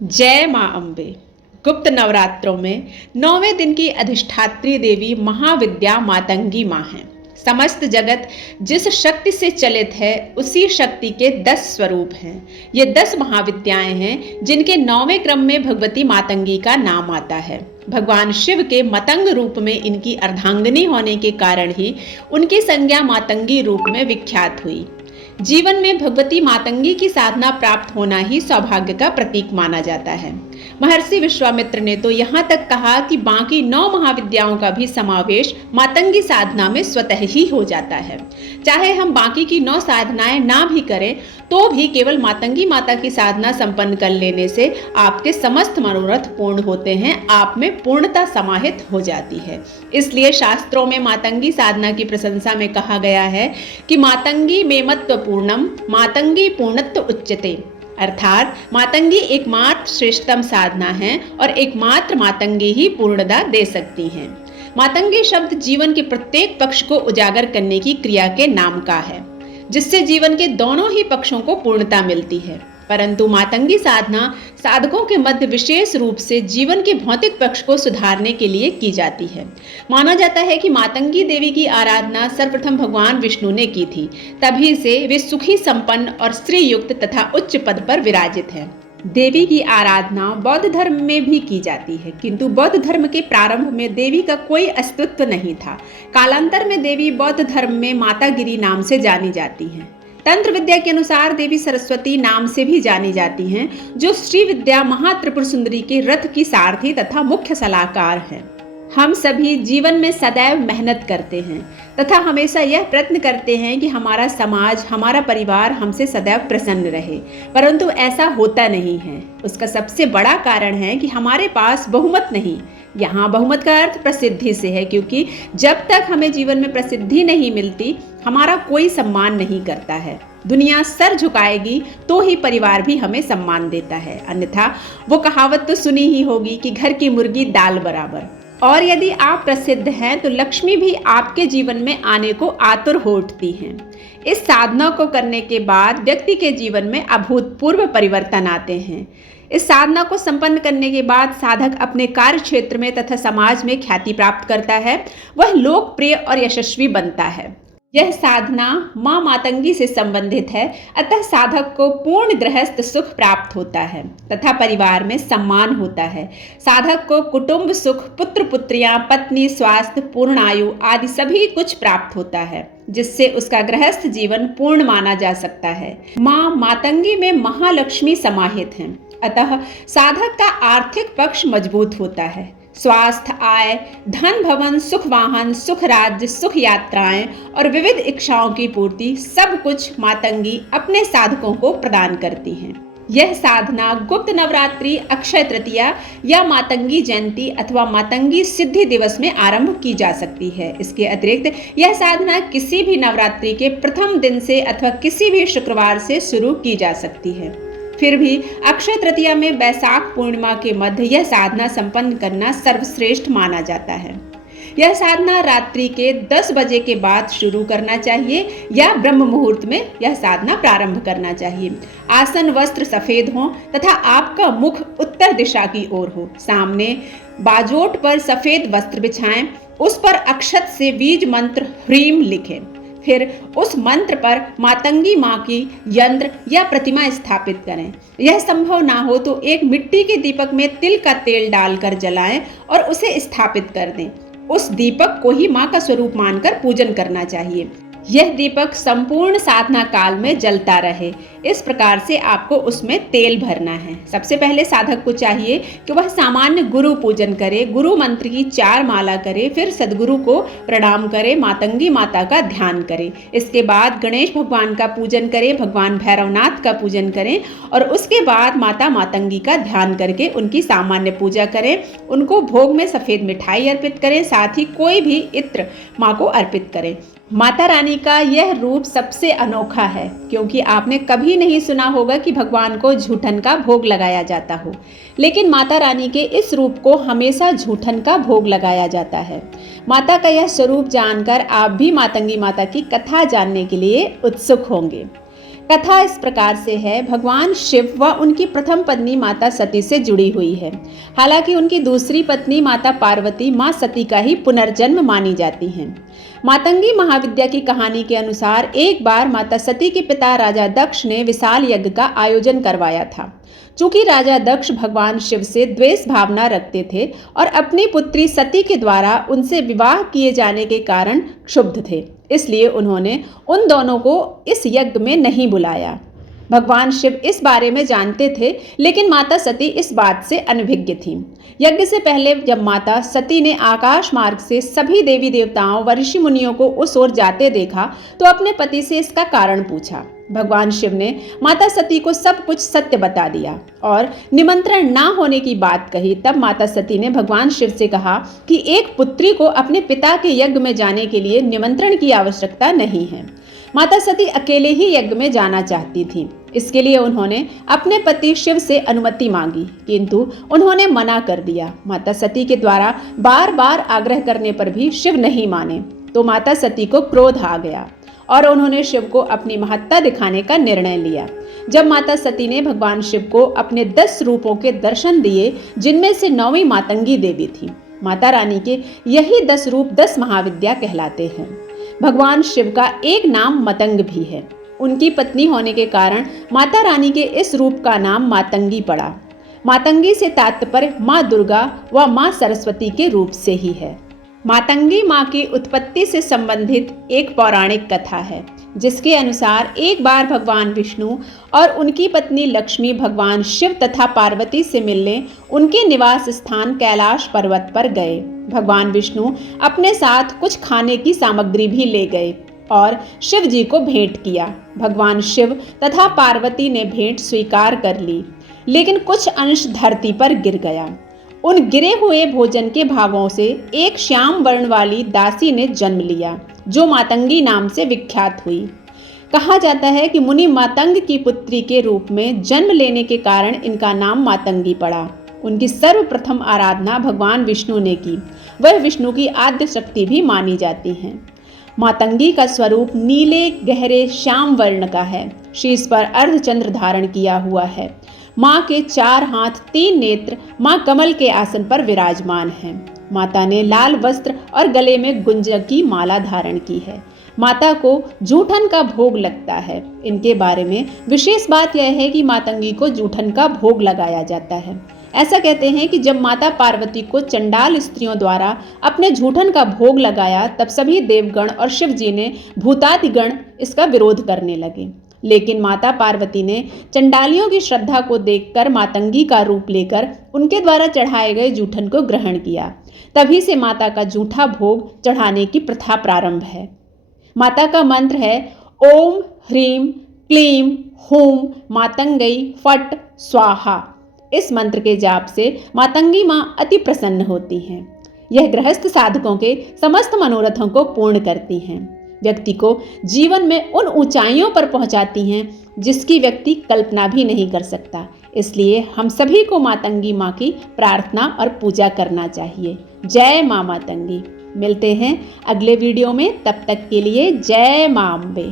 जय माँ अम्बे। गुप्त नवरात्रों में 9वें दिन की अधिष्ठात्री देवी महाविद्या मातंगी माँ हैं। समस्त जगत जिस शक्ति से चलित है उसी शक्ति के 10 स्वरूप हैं। ये 10 महाविद्याएं हैं जिनके 9वें क्रम में भगवती मातंगी का नाम आता है। भगवान शिव के मतंग रूप में इनकी अर्धांगिनी होने के कारण ही उनकी संज्ञा मातंगी रूप में विख्यात हुई। जीवन में भगवती मातंगी की साधना प्राप्त होना ही सौभाग्य का प्रतीक माना जाता है। महर्षि विश्वामित्र ने तो यहाँ तक कहा कि बाकी 9 महाविद्याओं का भी समावेश मातंगी साधना में स्वतः ही हो जाता है। चाहे हम बाकी की 9 साधनाएं ना भी करें तो भी केवल मातंगी माता की साधना संपन्न कर लेने से आपके समस्त मनोरथ पूर्ण होते हैं, आप में पूर्णता समाहित हो जाती है। इसलिए शास्त्रों में मातंगी साधना की प्रशंसा में कहा गया है कि मातंगी मेमत्व पूर्णम मातंगी पूर्णत्व उच्यते, अर्थात मातंगी एकमात्र श्रेष्ठतम साधना है और एकमात्र मातंगी ही पूर्णता दे सकती हैं। मातंगी शब्द जीवन के प्रत्येक पक्ष को उजागर करने की क्रिया के नाम का है, जिससे जीवन के दोनों ही पक्षों को पूर्णता मिलती है। परंतु मातंगी साधना साधकों के मध्य विशेष रूप से जीवन के भौतिक पक्ष को सुधारने के लिए की जाती है। माना जाता है कि मातंगी देवी की आराधना सर्वप्रथम भगवान विष्णु ने की थी, तभी से वे सुखी संपन्न और श्री युक्त तथा उच्च पद पर विराजित हैं। देवी की आराधना बौद्ध धर्म में भी की जाती है, किंतु बौद्ध धर्म के प्रारंभ में देवी का कोई अस्तित्व नहीं था। कालांतर में देवी बौद्ध धर्म में मातागिरी नाम से जानी जाती हैं। तंत्र विद्या के अनुसार देवी सरस्वती नाम से भी जानी जाती हैं, जो श्री विद्या महात्रिपुर सुंदरी के रथ की सारथी तथा मुख्य सलाहकार हैं। हम सभी जीवन में सदैव मेहनत करते हैं तथा हमेशा यह प्रयत्न करते हैं कि हमारा समाज, हमारा परिवार हमसे सदैव प्रसन्न रहे, परंतु ऐसा होता नहीं है। उसका सबसे बड़ा कारण है कि हमारे पास बहुमत नहीं। यहाँ बहुमत का अर्थ प्रसिद्धि से है, क्योंकि जब तक हमें जीवन में प्रसिद्धि नहीं मिलती हमारा कोई सम्मान नहीं करता है। दुनिया सर झुकाएगी तो ही परिवार भी हमें सम्मान देता है, अन्यथा वो कहावत तो सुनी ही होगी कि घर की मुर्गी दाल बराबर। और यदि आप प्रसिद्ध हैं तो लक्ष्मी भी आपके जीवन में आने को आतुर हो उठती हैं। इस साधना को करने के बाद व्यक्ति के जीवन में अभूतपूर्व परिवर्तन आते हैं। इस साधना को संपन्न करने के बाद साधक अपने कार्य क्षेत्र में तथा समाज में ख्याति प्राप्त करता है, वह लोकप्रिय और यशस्वी बनता है। यह साधना माँ मातंगी से संबंधित है, अतः साधक को पूर्ण गृहस्थ सुख प्राप्त होता है तथा परिवार में सम्मान होता है। साधक को कुटुंब सुख, पुत्र पुत्रियां, पत्नी, स्वास्थ्य, पूर्ण आयु आदि सभी कुछ प्राप्त होता है, जिससे उसका गृहस्थ जीवन पूर्ण माना जा सकता है। माँ मातंगी में महालक्ष्मी समाहित हैं, अतः साधक का आर्थिक पक्ष मजबूत होता है। स्वास्थ्य, आय, धन, भवन, सुख, वाहन, सुख, राज्य, सुख, यात्राएं और विविध इच्छाओं की पूर्ति सब कुछ मातंगी अपने साधकों को प्रदान करती हैं। यह साधना गुप्त नवरात्रि, अक्षय तृतीया या मातंगी जयंती अथवा मातंगी सिद्धि दिवस में आरंभ की जा सकती है। इसके अतिरिक्त यह साधना किसी भी नवरात्रि के प्रथम दिन से अथवा किसी भी शुक्रवार से शुरू की जा सकती है। फिर भी अक्षय तृतीया में वैशाख पूर्णिमा के मध्य यह साधना संपन्न करना सर्वश्रेष्ठ माना जाता है। यह साधना रात्रि के 10 बजे के बाद शुरू करना चाहिए या ब्रह्म मुहूर्त में यह साधना प्रारंभ करना चाहिए। आसन वस्त्र सफेद हो तथा आपका मुख उत्तर दिशा की ओर हो। सामने बाजोट पर सफेद वस्त्र बिछाएं, उस पर अक्षत से बीज मंत्र ह्रीम लिखें। फिर उस मंत्र पर मातंगी माँ की यंत्र या प्रतिमा स्थापित करें। यह संभव ना हो तो एक मिट्टी के दीपक में तिल का तेल डालकर जलाएं और उसे स्थापित कर दें। उस दीपक को ही माँ का स्वरूप मानकर पूजन करना चाहिए। यह दीपक संपूर्ण साधना काल में जलता रहे, इस प्रकार से आपको उसमें तेल भरना है। सबसे पहले साधक को चाहिए कि वह सामान्य गुरु पूजन करे, गुरु मंत्र की 4 माला करे, फिर सदगुरु को प्रणाम करे, मातंगी माता का ध्यान करे। इसके बाद गणेश भगवान का पूजन करें, भगवान भैरवनाथ का पूजन करें और उसके बाद माता मातंगी का ध्यान करके उनकी सामान्य पूजा करें। उनको भोग में सफ़ेद मिठाई अर्पित करें, साथ ही कोई भी इत्र माँ को अर्पित करें। माता रानी का यह रूप सबसे अनोखा है, क्योंकि आपने कभी नहीं सुना होगा कि भगवान को झूठन का भोग लगाया जाता हो, लेकिन माता रानी के इस रूप को हमेशा झूठन का भोग लगाया जाता है। माता का यह स्वरूप जानकर आप भी मातंगी माता की कथा जानने के लिए उत्सुक होंगे। कथा इस प्रकार से है, भगवान शिव व उनकी प्रथम पत्नी माता सती से जुड़ी हुई है। हालांकि उनकी दूसरी पत्नी माता पार्वती मां सती का ही पुनर्जन्म मानी जाती हैं। मातंगी महाविद्या की कहानी के अनुसार एक बार माता सती के पिता राजा दक्ष ने विशाल यज्ञ का आयोजन करवाया था। चूंकि राजा दक्ष भगवान शिव से द्वेष भावना रखते थे और अपनी पुत्री सती के द्वारा उनसे विवाह किए जाने के कारण क्षुब्ध थे, इसलिए उन्होंने उन दोनों को इस यज्ञ में नहीं बुलाया। भगवान शिव इस बारे में जानते थे, लेकिन माता सती इस बात से अनभिज्ञ थीं। यज्ञ से पहले जब माता सती ने आकाश मार्ग से सभी देवी देवताओं व ऋषि मुनियों को उस ओर जाते देखा तो अपने पति से इसका कारण पूछा। भगवान शिव ने माता सती को सब कुछ सत्य बता दिया और निमंत्रण ना होने की बात कही। तब माता सती ने भगवान शिव से कहा कि एक पुत्री को अपने पिता के यज्ञ में जाने के लिए निमंत्रण की आवश्यकता नहीं है। माता सती अकेले ही यज्ञ में जाना चाहती थी। इसके लिए उन्होंने अपने पति शिव से अनुमति मांगी, किंतु उन्होंने मना कर दिया। माता सती के द्वारा बार बार आग्रह करने पर भी शिव नहीं माने, तो माता सती को क्रोध आ गया और उन्होंने शिव को अपनी महत्ता दिखाने का निर्णय लिया। जब माता सती ने भगवान शिव को अपने 10 रूपों के दर्शन दिए, जिनमें से 9वीं मातंगी देवी थी। माता रानी के यही 10 रूप 10 महाविद्या कहलाते हैं। भगवान शिव का एक नाम मतंग भी है। उनकी पत्नी होने के कारण माता रानी के इस रूप का नाम मातंगी पड़ा। मातंगी से तात्पर्य माँ दुर्गा व माँ सरस्वती के रूप से ही है। मातंगी माँ की उत्पत्ति से संबंधित एक पौराणिक कथा है, जिसके अनुसार एक बार भगवान विष्णु और उनकी पत्नी लक्ष्मी भगवान शिव तथा पार्वती से मिलने उनके निवास स्थान कैलाश पर्वत पर गए। भगवान विष्णु अपने साथ कुछ खाने की सामग्री भी ले गए और शिव जी को भेंट किया। भगवान शिव तथा पार्वती ने भेंट स्वीकार कर ली, लेकिन कुछ अंश धरती पर गिर गया। उन गिरे हुए भोजन के भागों से एक श्याम वर्ण वाली दासी ने जन्म लिया, जो मातंगी नाम से विख्यात हुई। कहा जाता है कि मुनि मातंग की पुत्री के रूप में जन्म लेने के कारण इनका नाम मातंगी पड़ा। उनकी सर्वप्रथम आराधना भगवान विष्णु ने की। वह विष्णु की आद्य शक्ति भी मानी जाती हैं। मातंगी का स्वरूप नीले गहरे श्याम वर्ण का है। शीश पर अर्धचंद्र धारण किया हुआ है। माँ के 4 हाथ 3 नेत्र माँ कमल के आसन पर विराजमान हैं। माता ने लाल वस्त्र और गले में गुंज की माला धारण की है। माता को जूठन का भोग लगता है। इनके बारे में विशेष बात यह है कि मातंगी को जूठन का भोग लगाया जाता है। ऐसा कहते हैं कि जब माता पार्वती को चंडाल स्त्रियों द्वारा अपने जूठन का भोग लगाया, तब सभी देवगण और शिव जी ने भूतादिगण इसका विरोध करने लगे। लेकिन माता पार्वती ने चंडालियों की श्रद्धा को देखकर मातंगी का रूप लेकर उनके द्वारा चढ़ाए गए जूठन को ग्रहण किया। तभी से माता का जूठा भोग चढ़ाने की प्रथा प्रारंभ है। माता का मंत्र है ओम ह्रीम क्लीम हूम मातंगई फट स्वाहा। इस मंत्र के जाप से मातंगी माँ अति प्रसन्न होती हैं। यह गृहस्थ साधकों के समस्त मनोरथों को पूर्ण करती हैं। व्यक्ति को जीवन में उन ऊंचाइयों पर पहुंचाती हैं जिसकी व्यक्ति कल्पना भी नहीं कर सकता। इसलिए हम सभी को मातंगी माँ की प्रार्थना और पूजा करना चाहिए। जय माँ मातंगी। मिलते हैं अगले वीडियो में, तब तक के लिए जय माँ अम्बे।